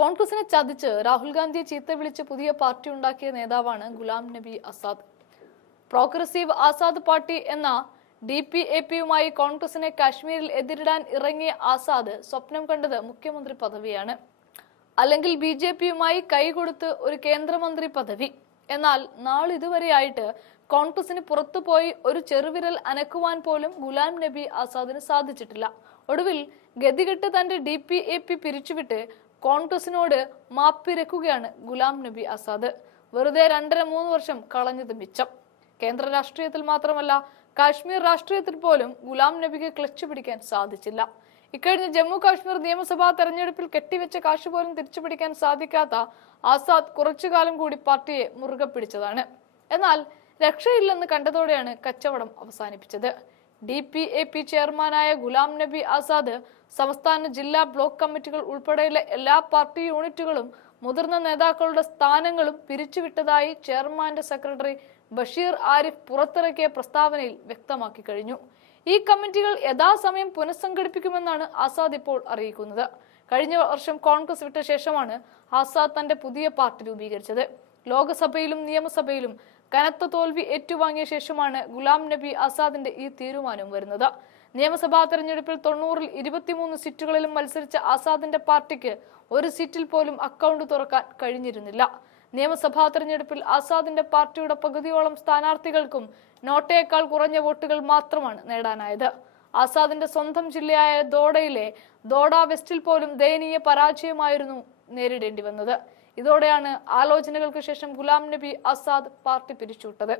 കോൺഗ്രസിനെ ചതിച്ച് രാഹുൽ ഗാന്ധിയെ ചീത്ത വിളിച്ച് പുതിയ പാർട്ടി ഉണ്ടാക്കിയ നേതാവാണ് ഗുലാം നബി ആസാദ്. പ്രോഗ്രസീവ് ആസാദ് പാർട്ടി എന്ന ഡി പി എ പിയുമായി കോൺഗ്രസിനെ കാശ്മീരിൽ എതിരിടാൻ ഇറങ്ങിയ ആസാദ് സ്വപ്നം കണ്ടത് മുഖ്യമന്ത്രി പദവിയാണ്. അല്ലെങ്കിൽ ബി ജെ പിയുമായി കൈകൊടുത്ത് ഒരു കേന്ദ്രമന്ത്രി പദവി. എന്നാൽ നാളിതുവരെയായിട്ട് കോൺഗ്രസിന് പുറത്തുപോയി ഒരു ചെറുവിരൽ അനക്കുവാൻ പോലും ഗുലാം നബി ആസാദിന് സാധിച്ചിട്ടില്ല. ഒടുവിൽ ഗതികെട്ട് തന്റെ ഡി പി എ പി പിരിച്ചുവിട്ട് കോൺഗ്രസിനോട് മാപ്പിരക്കുകയാണ് ഗുലാം നബി ആസാദ്. വെറുതെ രണ്ടര മൂന്ന് വർഷം കളഞ്ഞത് മിച്ചം. കേന്ദ്ര രാഷ്ട്രീയത്തിൽ മാത്രമല്ല കാശ്മീർ രാഷ്ട്രീയത്തിൽ പോലും ഗുലാം നബിക്ക് ക്ലച്ച് പിടിക്കാൻ സാധിച്ചില്ല. ഇക്കഴിഞ്ഞ ജമ്മു കാശ്മീർ നിയമസഭാ തെരഞ്ഞെടുപ്പിൽ കെട്ടിവെച്ച കാശ് പോലും തിരിച്ചു പിടിക്കാൻ സാധിക്കാത്ത ആസാദ് കുറച്ചുകാലം കൂടി പാർട്ടിയെ മുറുകെ പിടിച്ചതാണ്. എന്നാൽ രക്ഷയില്ലെന്ന് കണ്ടതോടെയാണ് കച്ചവടം അവസാനിപ്പിച്ചത്. ഡി പി എ പി ചെയർമാനായ ഗുലാം നബി ആസാദ് സംസ്ഥാന ജില്ലാ ബ്ലോക്ക് കമ്മിറ്റികൾ ഉൾപ്പെടെയുള്ള എല്ലാ പാർട്ടി യൂണിറ്റുകളും മുതിർന്ന നേതാക്കളുടെ സ്ഥാനങ്ങളും പിരിച്ചുവിട്ടതായി ചെയർമാന്റെ സെക്രട്ടറി ബഷീർ ആരിഫ് പുറത്തിറക്കിയ പ്രസ്താവനയിൽ വ്യക്തമാക്കി കഴിഞ്ഞു. ഈ കമ്മിറ്റികൾ യഥാസമയം പുനഃസംഘടിപ്പിക്കുമെന്നാണ് ആസാദ് ഇപ്പോൾ അറിയിക്കുന്നത്. കഴിഞ്ഞ വർഷം കോൺഗ്രസ് വിട്ട ശേഷമാണ് ആസാദ് തന്റെ പുതിയ പാർട്ടി രൂപീകരിച്ചത്. ലോകസഭയിലും നിയമസഭയിലും കനത്ത തോൽവി ഏറ്റുവാങ്ങിയ ശേഷമാണ് ഗുലാം നബി ആസാദിന്റെ ഈ തീരുമാനം വരുന്നത്. നിയമസഭാ തെരഞ്ഞെടുപ്പിൽ തൊണ്ണൂറിൽ ഇരുപത്തിമൂന്ന് സീറ്റുകളിലും മത്സരിച്ച ആസാദിന്റെ പാർട്ടിക്ക് ഒരു സീറ്റിൽ പോലും അക്കൗണ്ട് തുറക്കാൻ കഴിഞ്ഞിരുന്നില്ല. നിയമസഭാ തെരഞ്ഞെടുപ്പിൽ ആസാദിന്റെ പാർട്ടിയുടെ പകുതിയോളം സ്ഥാനാർത്ഥികൾക്കും നോട്ടയേക്കാൾ കുറഞ്ഞ വോട്ടുകൾ മാത്രമാണ് നേടാനായത്. ആസാദിന്റെ സ്വന്തം ജില്ലയായ ദോഡയിലെ ദോഡ വെസ്റ്റിൽ പോലും ദയനീയ പരാജയമായിരുന്നു നേരിടേണ്ടി വന്നത്. ഇതോടെയാണ് ആലോചനകൾക്ക് ശേഷം ഗുലാം നബി ആസാദ് പാർട്ടി പിരിച്ചുവിട്ടത്.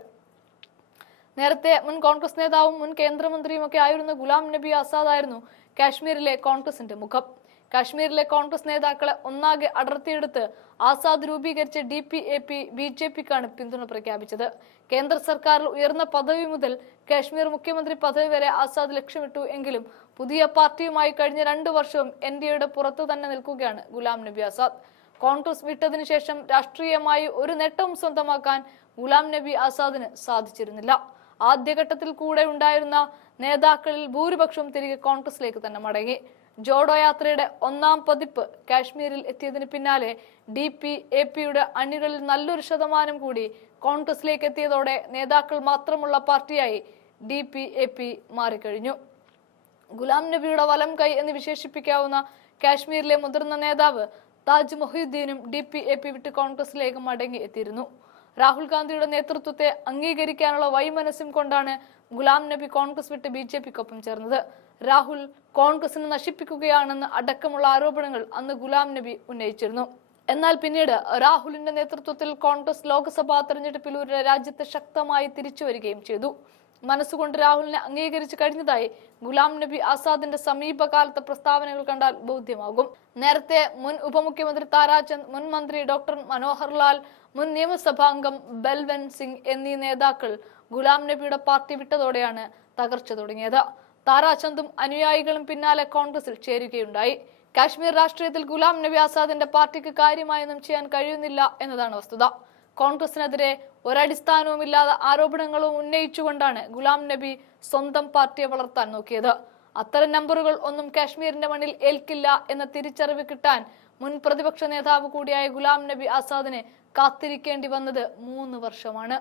നേരത്തെ മുൻ കോൺഗ്രസ് നേതാവും മുൻ കേന്ദ്രമന്ത്രിയുമൊക്കെ ആയിരുന്ന ഗുലാം നബി ആസാദ് ആയിരുന്നു കാശ്മീരിലെ കോൺഗ്രസിന്റെ മുഖം. കാശ്മീരിലെ കോൺഗ്രസ് നേതാക്കളെ ഒന്നാകെ അടർത്തിയെടുത്ത് ആസാദ് രൂപീകരിച്ച D P A P B J പിക്കാണ് പിന്തുണ പ്രഖ്യാപിച്ചത്. കേന്ദ്ര സർക്കാരിൽ ഉയർന്ന പദവി മുതൽ കാശ്മീർ മുഖ്യമന്ത്രി പദവി വരെ ആസാദ് ലക്ഷ്യമിട്ടു എങ്കിലും പുതിയ പാർട്ടിയുമായി കഴിഞ്ഞ രണ്ടു വർഷവും എൻ ഡി എയുടെ പുറത്തു തന്നെ നിൽക്കുകയാണ് ഗുലാം നബി ആസാദ്. കോൺഗ്രസ് വിട്ടതിനു ശേഷം രാഷ്ട്രീയമായി ഒരു നേട്ടവും സ്വന്തമാക്കാൻ ഗുലാം നബി ആസാദിന് സാധിച്ചിരുന്നില്ല. ആദ്യഘട്ടത്തിൽ കൂടെ ഉണ്ടായിരുന്ന നേതാക്കളിൽ ഭൂരിപക്ഷവും തിരികെ കോൺഗ്രസിലേക്ക് തന്നെ മടങ്ങി. ജോഡോ യാത്രയുടെ ഒന്നാം പതിപ്പ് കാശ്മീരിൽ എത്തിയതിന് പിന്നാലെ ഡി പി എ പിയുടെ അണികളിൽ നല്ലൊരു ശതമാനം കൂടി കോൺഗ്രസിലേക്ക് എത്തിയതോടെ നേതാക്കൾ മാത്രമുള്ള പാർട്ടിയായി ഡി പി എ പി മാറിക്കഴിഞ്ഞു. ഗുലാം നബിയുടെ വലം കൈ എന്ന് വിശേഷിപ്പിക്കാവുന്ന കാശ്മീരിലെ മുതിർന്ന നേതാവ് താജ് മൊഹീദ്ദീനും ഡി പി എ പി വിട്ട് കോൺഗ്രസിലേക്ക് മടങ്ങി എത്തിയിരുന്നു. രാഹുൽ ഗാന്ധിയുടെ നേതൃത്വത്തെ അംഗീകരിക്കാനുള്ള വൈമനസ്യം കൊണ്ടാണ് ഗുലാം നബി കോൺഗ്രസ് വിട്ട് ബി ജെ പിക്കൊപ്പം ചേർന്നത്. രാഹുൽ കോൺഗ്രസിനെ നശിപ്പിക്കുകയാണെന്ന് അടക്കമുള്ള ആരോപണങ്ങൾ അന്ന് ഗുലാം നബി ഉന്നയിച്ചിരുന്നു. എന്നാൽ പിന്നീട് രാഹുലിന്റെ നേതൃത്വത്തിൽ കോൺഗ്രസ് ലോക്സഭാ തെരഞ്ഞെടുപ്പിലൂടെ രാജ്യത്തെ ശക്തമായി തിരിച്ചു വരികയും ചെയ്തു. മനസ്സുകൊണ്ട് രാഹുലിനെ അംഗീകരിച്ചു കഴിഞ്ഞതായി ഗുലാം നബി ആസാദിന്റെ സമീപകാലത്തെ പ്രസ്താവനകൾ കണ്ടാൽ ബോധ്യമാകും. നേരത്തെ മുൻ ഉപമുഖ്യമന്ത്രി താരാചന്ദ് മുൻ മന്ത്രി ഡോക്ടർ മനോഹർ ലാൽ മുൻ നിയമസഭാംഗം ബൽവൻ സിംഗ് എന്നീ നേതാക്കൾ ഗുലാം നബിയുടെ പാർട്ടി വിട്ടതോടെയാണ് തകർച്ച തുടങ്ങിയത്. താരാചന്ദും അനുയായികളും പിന്നാലെ കോൺഗ്രസിൽ ചേരുകയുണ്ടായി. കാശ്മീർ രാഷ്ട്രീയത്തിൽ ഗുലാം നബി ആസാദിന്റെ പാർട്ടിക്ക് കാര്യമായൊന്നും ചെയ്യാൻ കഴിയുന്നില്ല എന്നതാണ് വസ്തുത. കോൺഗ്രസിനെതിരെ ഒരടിസ്ഥാനവുമില്ലാതെ ആരോപണങ്ങളും ഉന്നയിച്ചുകൊണ്ടാണ് ഗുലാം നബി സ്വന്തം പാർട്ടിയെ വളർത്താൻ നോക്കിയത്. അത്തരം നമ്പറുകൾ ഒന്നും കാശ്മീരിന്റെ മണ്ണിൽ ഏൽക്കില്ല എന്ന തിരിച്ചറിവ് കിട്ടാൻ മുൻ പ്രതിപക്ഷ നേതാവ് കൂടിയായ ഗുലാം നബി ആസാദിനെ കാത്തിരിക്കേണ്ടി വന്നത് മൂന്ന് വർഷമാണ്.